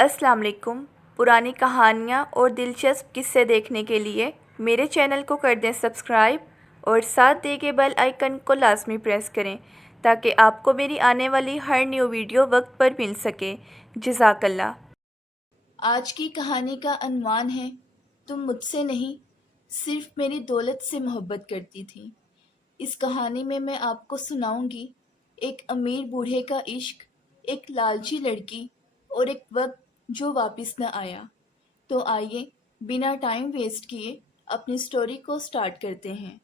السلام علیکم۔ پرانی کہانیاں اور دلچسپ قصے دیکھنے کے لیے میرے چینل کو کر دیں سبسکرائب اور ساتھ دیے گئے بیل آئیکن کو لازمی پریس کریں تاکہ آپ کو میری آنے والی ہر نیو ویڈیو وقت پر مل سکے۔ جزاک اللہ۔ آج کی کہانی کا عنوان ہے تم مجھ سے نہیں صرف میری دولت سے محبت کرتی تھی۔ اس کہانی میں آپ کو سناؤں گی ایک امیر بوڑھے کا عشق، ایک لالچی لڑکی اور ایک وقت جو واپس نہ آیا۔ تو آئیے بنا ٹائم ویسٹ کیے اپنی سٹوری کو سٹارٹ کرتے ہیں۔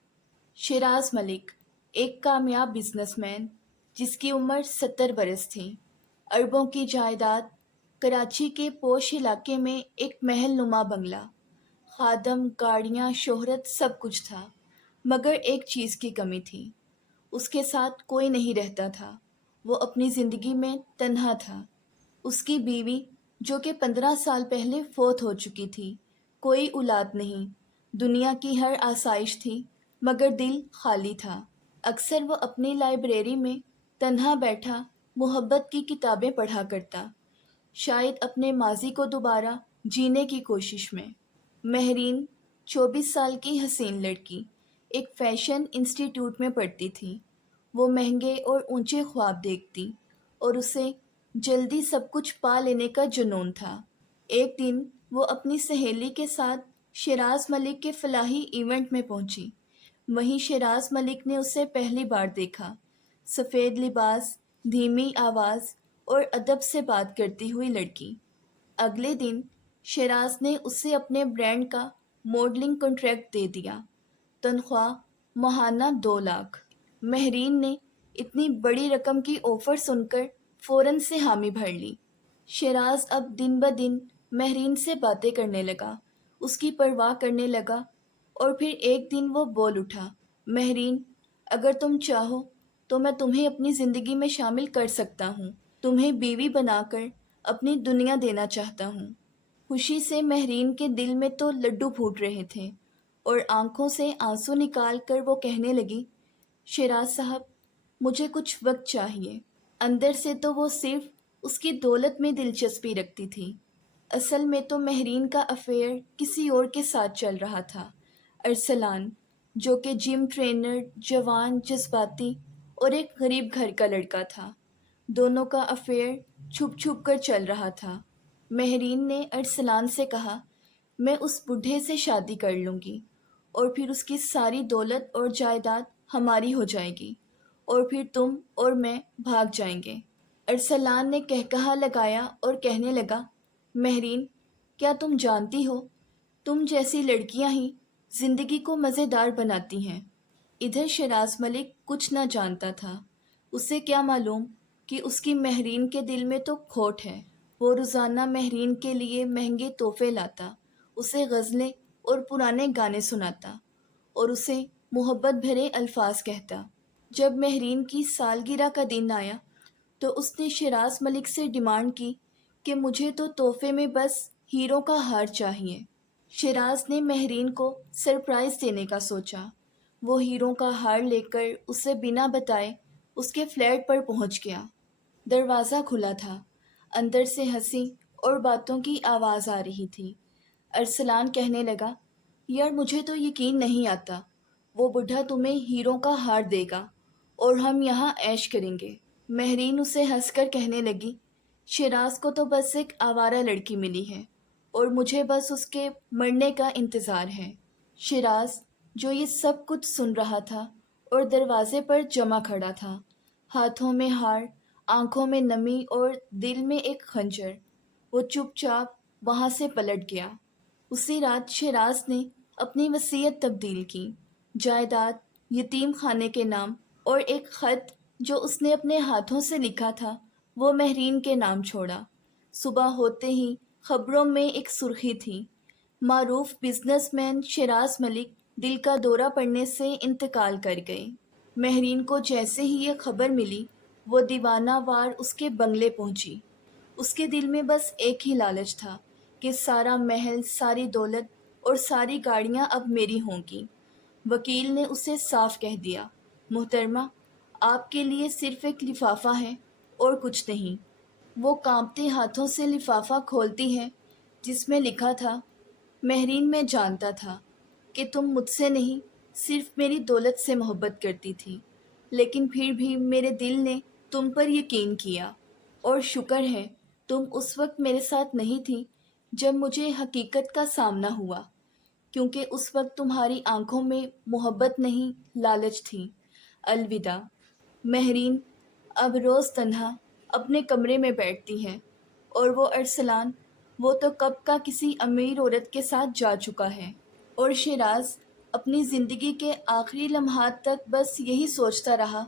شیراز ملک ایک کامیاب بزنس مین جس کی عمر 70 برس تھی، اربوں کی جائیداد، کراچی کے پوش علاقے میں ایک محل نما بنگلہ، خادم، گاڑیاں، شہرت، سب کچھ تھا، مگر ایک چیز کی کمی تھی، اس کے ساتھ کوئی نہیں رہتا تھا، وہ اپنی زندگی میں تنہا تھا۔ اس کی بیوی جو کہ 15 سال پہلے فوت ہو چکی تھی، کوئی اولاد نہیں، دنیا کی ہر آسائش تھی مگر دل خالی تھا۔ اکثر وہ اپنی لائبریری میں تنہا بیٹھا محبت کی کتابیں پڑھا کرتا، شاید اپنے ماضی کو دوبارہ جینے کی کوشش میں۔ مہرین 24 سال کی حسین لڑکی ایک فیشن انسٹیٹیوٹ میں پڑھتی تھی۔ وہ مہنگے اور اونچے خواب دیکھتی اور اسے جلدی سب کچھ پا لینے کا جنون تھا۔ ایک دن وہ اپنی سہیلی کے ساتھ شیراز ملک کے فلاحی ایونٹ میں پہنچی۔ وہیں شیراز ملک نے اسے پہلی بار دیکھا، سفید لباس، دھیمی آواز اور ادب سے بات کرتی ہوئی لڑکی۔ اگلے دن شیراز نے اسے اپنے برانڈ کا ماڈلنگ کنٹریکٹ دے دیا، تنخواہ ماہانہ 2 لاکھ۔ مہرین نے اتنی بڑی رقم کی آفر سن کر فوراً سے حامی بھر لی۔ شیراز اب دن بدن مہرین سے باتیں کرنے لگا، اس کی پرواہ کرنے لگا، اور پھر ایک دن وہ بول اٹھا، مہرین، اگر تم چاہو تو میں تمہیں اپنی زندگی میں شامل کر سکتا ہوں، تمہیں بیوی بنا کر اپنی دنیا دینا چاہتا ہوں۔ خوشی سے مہرین کے دل میں تو لڈو پھوٹ رہے تھے اور آنکھوں سے آنسو نکال کر وہ کہنے لگی، شیراز صاحب، مجھے کچھ وقت چاہیے۔ اندر سے تو وہ صرف اس کی دولت میں دلچسپی رکھتی تھی، اصل میں تو مہرین کا افیئر کسی اور کے ساتھ چل رہا تھا، ارسلان، جو کہ جم ٹرینر، جوان، جذباتی اور ایک غریب گھر کا لڑکا تھا۔ دونوں کا افیئر چھپ چھپ کر چل رہا تھا۔ مہرین نے ارسلان سے کہا، میں اس بڈھے سے شادی کر لوں گی اور پھر اس کی ساری دولت اور جائیداد ہماری ہو جائے گی اور پھر تم اور میں بھاگ جائیں گے۔ ارسلان نے کہکہا لگایا اور کہنے لگا، مہرین، کیا تم جانتی ہو، تم جیسی لڑکیاں ہی زندگی کو مزیدار بناتی ہیں۔ ادھر شیراز ملک کچھ نہ جانتا تھا، اسے کیا معلوم کہ اس کی مہرین کے دل میں تو کھوٹ ہے۔ وہ روزانہ مہرین کے لیے مہنگے تحفے لاتا، اسے غزلیں اور پرانے گانے سناتا اور اسے محبت بھرے الفاظ کہتا۔ جب مہرین کی سالگرہ کا دن آیا تو اس نے شیراز ملک سے ڈیمانڈ کی کہ مجھے تو تحفے میں بس ہیروں کا ہار چاہیے۔ شیراز نے مہرین کو سرپرائز دینے کا سوچا۔ وہ ہیروں کا ہار لے کر اسے بنا بتائے اس کے فلیٹ پر پہنچ گیا۔ دروازہ کھلا تھا، اندر سے ہنسی اور باتوں کی آواز آ رہی تھی۔ ارسلان کہنے لگا، یار مجھے تو یقین نہیں آتا، وہ بڈھا تمہیں ہیروں کا ہار دے گا اور ہم یہاں عیش کریں گے۔ مہرین اسے ہنس کر کہنے لگی، شیراز کو تو بس ایک آوارہ لڑکی ملی ہے اور مجھے بس اس کے مرنے کا انتظار ہے۔ شیراز جو یہ سب کچھ سن رہا تھا اور دروازے پر جمع کھڑا تھا، ہاتھوں میں ہار، آنکھوں میں نمی اور دل میں ایک خنجر، وہ چپ چاپ وہاں سے پلٹ گیا۔ اسی رات شیراز نے اپنی وصیت تبدیل کی، جائیداد یتیم خانے کے نام اور ایک خط جو اس نے اپنے ہاتھوں سے لکھا تھا وہ مہرین کے نام چھوڑا۔ صبح ہوتے ہی خبروں میں ایک سرخی تھی، معروف بزنس مین شیراز ملک دل کا دورہ پڑنے سے انتقال کر گئے۔ مہرین کو جیسے ہی یہ خبر ملی وہ دیوانہ وار اس کے بنگلے پہنچی۔ اس کے دل میں بس ایک ہی لالچ تھا کہ سارا محل، ساری دولت اور ساری گاڑیاں اب میری ہوں گی۔ وکیل نے اسے صاف کہہ دیا، محترمہ، آپ کے لیے صرف ایک لفافہ ہے اور کچھ نہیں۔ وہ کانپتے ہاتھوں سے لفافہ کھولتی ہے جس میں لکھا تھا، مہرین میں جانتا تھا کہ تم مجھ سے نہیں صرف میری دولت سے محبت کرتی تھی، لیکن پھر بھی میرے دل نے تم پر یقین کیا، اور شکر ہے تم اس وقت میرے ساتھ نہیں تھی جب مجھے حقیقت کا سامنا ہوا، کیونکہ اس وقت تمہاری آنکھوں میں محبت نہیں لالچ تھی۔ الوداع۔ مہرین اب روز تنہا اپنے کمرے میں بیٹھتی ہے، اور وہ ارسلان، وہ تو کب کا کسی امیر عورت کے ساتھ جا چکا ہے، اور شیراز اپنی زندگی کے آخری لمحات تک بس یہی سوچتا رہا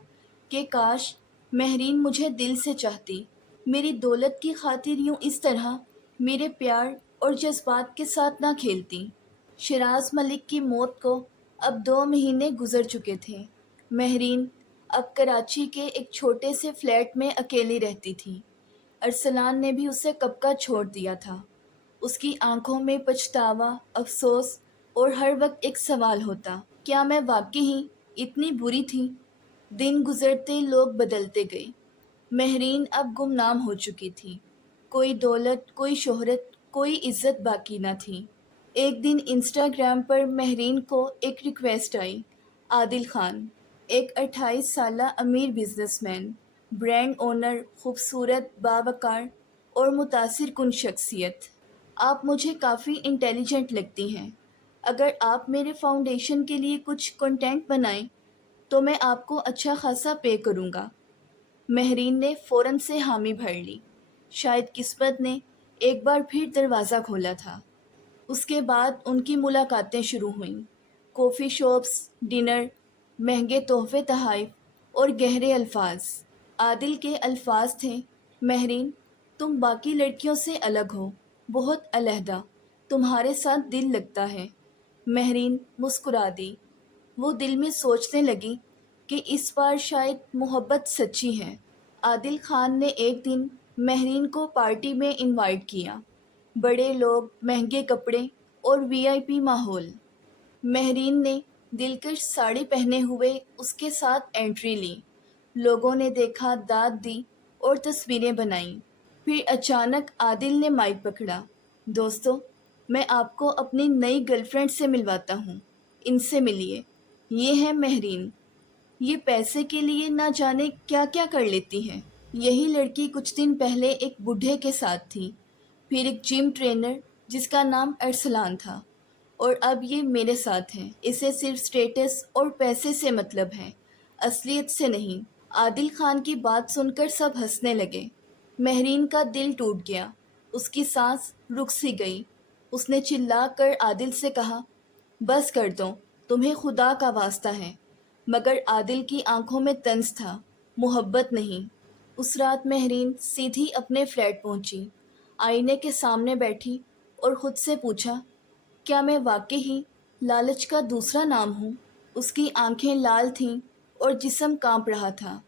کہ کاش مہرین مجھے دل سے چاہتی، میری دولت کی خاطر یوں اس طرح میرے پیار اور جذبات کے ساتھ نہ کھیلتی۔ شیراز ملک کی موت کو اب 2 مہینے گزر چکے تھے۔ مہرین اب کراچی کے ایک چھوٹے سے فلیٹ میں اکیلی رہتی تھی۔ ارسلان نے بھی اسے کب کا چھوڑ دیا تھا۔ اس کی آنکھوں میں پچھتاوا، افسوس، اور ہر وقت ایک سوال ہوتا، کیا میں واقعی اتنی بری تھی؟ دن گزرتے لوگ بدلتے گئے۔ مہرین اب گمنام ہو چکی تھی۔ کوئی دولت، کوئی شہرت، کوئی عزت باقی نہ تھی۔ ایک دن انسٹاگرام پر مہرین کو ایک ریکویسٹ آئی، عادل خان، ایک 28 سالہ امیر بزنس مین، برانڈ اونر، خوبصورت، باوقار اور متاثر کن شخصیت۔ آپ مجھے کافی انٹیلیجنٹ لگتی ہیں۔ اگر آپ میرے فاؤنڈیشن کے لیے کچھ کنٹینٹ بنائیں تو میں آپ کو اچھا خاصا پے کروں گا۔ مہرین نے فوراً سے حامی بھر لی۔ شاید قسمت نے ایک بار پھر دروازہ کھولا تھا۔ اس کے بعد ان کی ملاقاتیں شروع ہوئیں، کافی شاپس، ڈنر، مہنگے تحفے تحائف اور گہرے الفاظ۔ عادل کے الفاظ تھے، مہرین تم باقی لڑکیوں سے الگ ہو، بہت علیحدہ، تمہارے ساتھ دل لگتا ہے۔ مہرین مسکرا دی۔ وہ دل میں سوچنے لگی کہ اس بار شاید محبت سچی ہے۔ عادل خان نے ایک دن مہرین کو پارٹی میں انوائٹ کیا۔ بڑے لوگ، مہنگے کپڑے اور وی آئی پی ماحول۔ مہرین نے دلکش ساڑی پہنے ہوئے اس کے ساتھ انٹری لی۔ لوگوں نے دیکھا، داد دی اور تصویریں بنائیں۔ پھر اچانک عادل نے مائک پکڑا، دوستو، میں آپ کو اپنی نئی گرل فرینڈ سے ملواتا ہوں، ان سے ملیے، یہ ہے مہرین۔ یہ پیسے کے لیے نہ جانے کیا کیا کر لیتی ہے۔ یہی لڑکی کچھ دن پہلے ایک بوڑھے کے ساتھ تھی، پھر ایک جم ٹرینر جس کا نام ارسلان تھا، اور اب یہ میرے ساتھ ہے۔ اسے صرف سٹیٹس اور پیسے سے مطلب ہے، اصلیت سے نہیں۔ عادل خان کی بات سن کر سب ہنسنے لگے۔ مہرین کا دل ٹوٹ گیا، اس کی سانس رک سی گئی۔ اس نے چلا کر عادل سے کہا، بس کر دو، تمہیں خدا کا واسطہ ہے۔ مگر عادل کی آنکھوں میں طنز تھا، محبت نہیں۔ اس رات مہرین سیدھی اپنے فلیٹ پہنچی، آئینے کے سامنے بیٹھی اور خود سے پوچھا، کیا میں واقعی لالچ کا دوسرا نام ہوں؟ اس کی آنکھیں لال تھیں اور جسم کانپ رہا تھا۔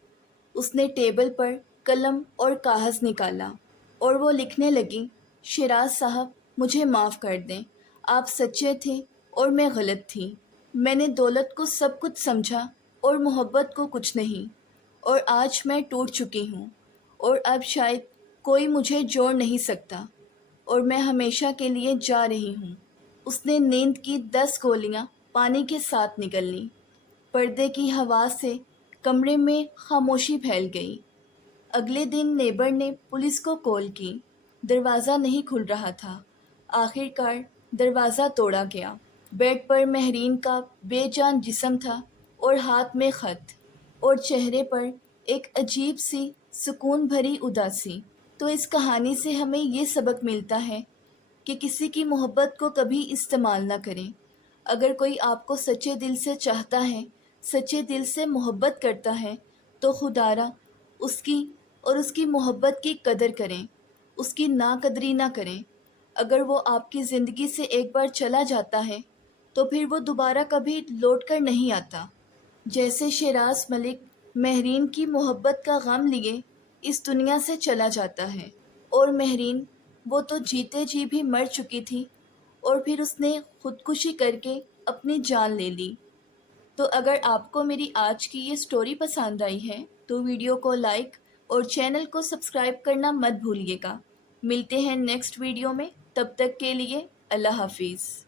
اس نے ٹیبل پر قلم اور کاغذ نکالا اور وہ لکھنے لگی، شیراز صاحب، مجھے معاف کر دیں، آپ سچے تھے اور میں غلط تھی۔ میں نے دولت کو سب کچھ سمجھا اور محبت کو کچھ نہیں، اور آج میں ٹوٹ چکی ہوں، اور اب شاید کوئی مجھے جوڑ نہیں سکتا، اور میں ہمیشہ کے لیے جا رہی ہوں۔ اس نے نیند کی 10 گولیاں پانی کے ساتھ نگل لیں۔ پردے کی ہوا سے کمرے میں خاموشی پھیل گئی۔ اگلے دن نیبر نے پولیس کو کال کی، دروازہ نہیں کھل رہا تھا۔ آخر کار دروازہ توڑا گیا۔ بیڈ پر مہرین کا بے جان جسم تھا، اور ہاتھ میں خط، اور چہرے پر ایک عجیب سی سکون بھری اداسی۔ تو اس کہانی سے ہمیں یہ سبق ملتا ہے کہ کسی کی محبت کو کبھی استعمال نہ کریں۔ اگر کوئی آپ کو سچے دل سے چاہتا ہے، سچے دل سے محبت کرتا ہے، تو خدارا اس کی اور اس کی محبت کی قدر کریں، اس کی ناقدری نہ کریں۔ اگر وہ آپ کی زندگی سے ایک بار چلا جاتا ہے تو پھر وہ دوبارہ کبھی لوٹ کر نہیں آتا۔ جیسے شیراز ملک مہرین کی محبت کا غم لیے اس دنیا سے چلا جاتا ہے، اور مہرین، وہ تو جیتے جی بھی مر چکی تھی، اور پھر اس نے خودکشی کر کے اپنی جان لے لی۔ تو اگر آپ کو میری آج کی یہ سٹوری پسند آئی ہے تو ویڈیو کو لائک اور چینل کو سبسکرائب کرنا مت بھولیے گا۔ ملتے ہیں نیکسٹ ویڈیو میں، تب تک کے لیے اللہ حافظ۔